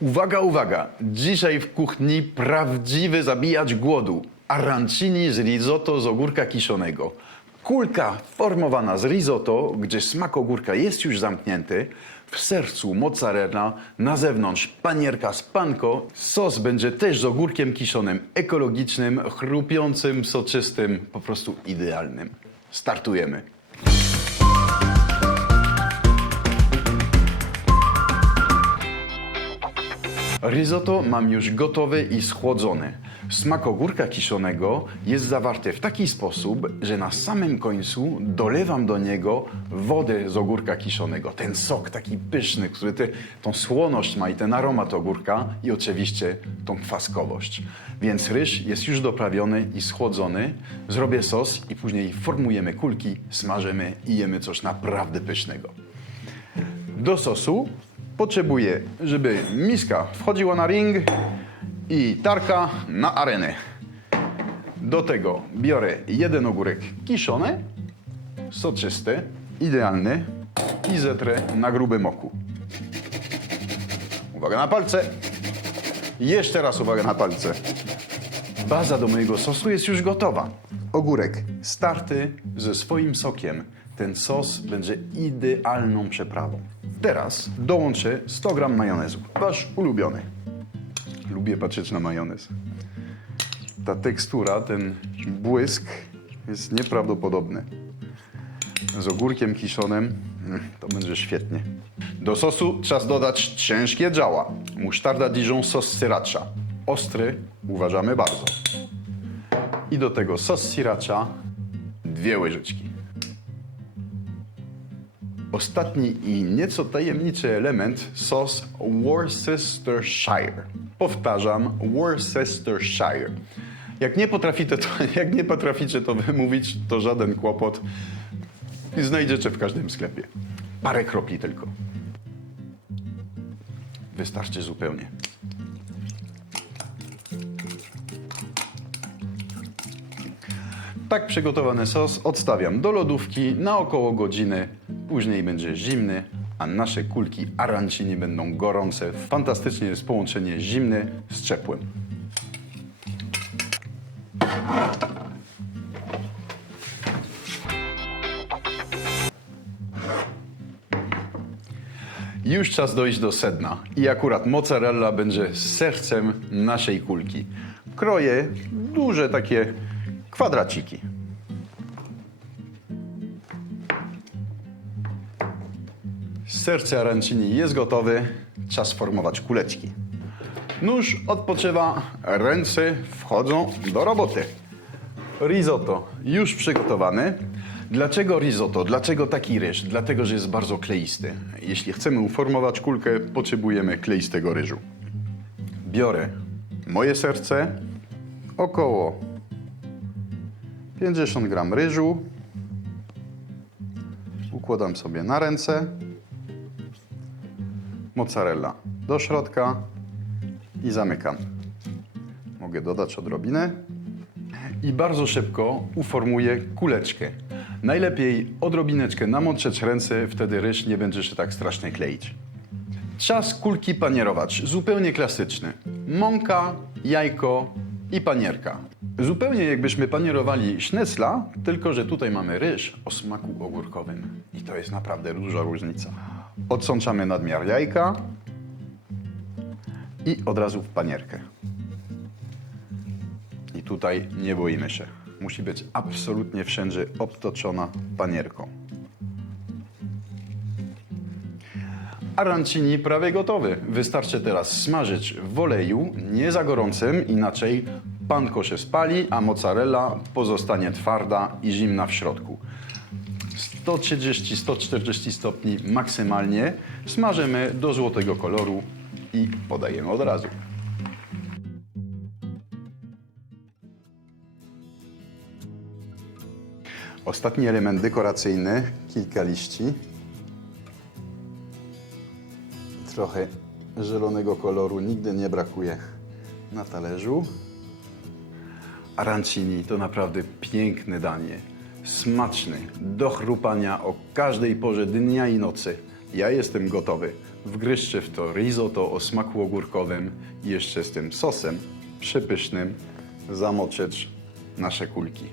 Uwaga, uwaga! Dzisiaj w kuchni prawdziwy zabijacz głodu. Arancini z risotto z ogórka kiszonego. Kulka formowana z risotto, gdzie smak ogórka jest już zamknięty. W sercu mozzarella, na zewnątrz panierka z panko. Sos będzie też z ogórkiem kiszonym, ekologicznym, chrupiącym, soczystym, po prostu idealnym. Startujemy. Risotto mam już gotowe i schłodzone. Smak ogórka kiszonego jest zawarty w taki sposób, że na samym końcu dolewam do niego wodę z ogórka kiszonego. Ten sok taki pyszny, który te, tą słoność ma i ten aromat ogórka i oczywiście tą kwaskowość. Więc ryż jest już doprawiony i schłodzony. Zrobię sos i później formujemy kulki, smażymy i jemy coś naprawdę pysznego. Do sosu potrzebuję, żeby miska wchodziła na ring i tarka na arenę. Do tego biorę jeden ogórek kiszony, soczysty, idealny i zetrę na grubym oku. Uwaga na palce. Jeszcze raz uwaga na palce. Baza do mojego sosu jest już gotowa. Ogórek starty ze swoim sokiem. Ten sos będzie idealną przeprawą. Teraz dołączę 100 gram majonezu. Wasz ulubiony. Lubię patrzeć na majonez. Ta tekstura, ten błysk jest nieprawdopodobny. Z ogórkiem kiszonym mm, to będzie świetnie. Do sosu czas dodać ciężkie działa. Musztarda Dijon sos sriracha. Ostry uważamy bardzo. I do tego sos sriracha dwie łyżeczki. Ostatni i nieco tajemniczy element sos Worcestershire. Powtarzam, Worcestershire. Jak nie potraficie to, jak nie potraficie to wymówić, to żaden kłopot. Znajdziecie w każdym sklepie. Parę kropli tylko. Wystarczy zupełnie. Tak przygotowany sos odstawiam do lodówki na około godziny. Później będzie zimny, a nasze kulki arancini będą gorące. Fantastycznie jest połączenie zimny z ciepłym. Już czas dojść do sedna i akurat mozzarella będzie sercem naszej kulki. Kroję duże takie kwadraciki. Serce arancini jest gotowe, czas formować kuleczki. Nóż odpoczywa, ręce wchodzą do roboty. Risotto już przygotowane. Dlaczego risotto? Dlaczego taki ryż? Dlatego, że jest bardzo kleisty. Jeśli chcemy uformować kulkę, potrzebujemy kleistego ryżu. Biorę moje serce, około 50 gram ryżu. Układam sobie na ręce. Mozzarella do środka i zamykam. Mogę dodać odrobinę i bardzo szybko uformuję kuleczkę. Najlepiej odrobineczkę namoczyć ręce, wtedy ryż nie będzie się tak strasznie kleić. Czas kulki panierować, zupełnie klasyczny. Mąka, jajko i panierka. Zupełnie jakbyśmy panierowali sznesla, tylko że tutaj mamy ryż o smaku ogórkowym. I to jest naprawdę duża różnica. Odsączamy nadmiar jajka i od razu w panierkę. I tutaj nie boimy się. Musi być absolutnie wszędzie obtoczona panierką. Arancini prawie gotowy. Wystarczy teraz smażyć w oleju, nie za gorącym, inaczej panko się spali, a mozzarella pozostanie twarda i zimna w środku. 130-140 stopni maksymalnie. Smażymy do złotego koloru i podajemy od razu. Ostatni element dekoracyjny, kilka liści. Trochę zielonego koloru nigdy nie brakuje na talerzu. Arancini to naprawdę piękne danie. Smaczny, do chrupania o każdej porze dnia i nocy. Ja jestem gotowy. wgryźcie w to risotto o smaku ogórkowym i jeszcze z tym sosem przepysznym zamoczyć nasze kulki.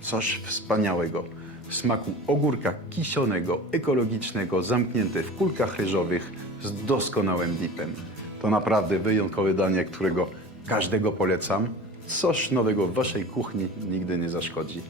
Coś wspaniałego. Smaku ogórka kisionego, ekologicznego, zamknięte w kulkach ryżowych z doskonałym dipem. To naprawdę wyjątkowe danie, którego każdego polecam. Coś nowego w waszej kuchni nigdy nie zaszkodzi.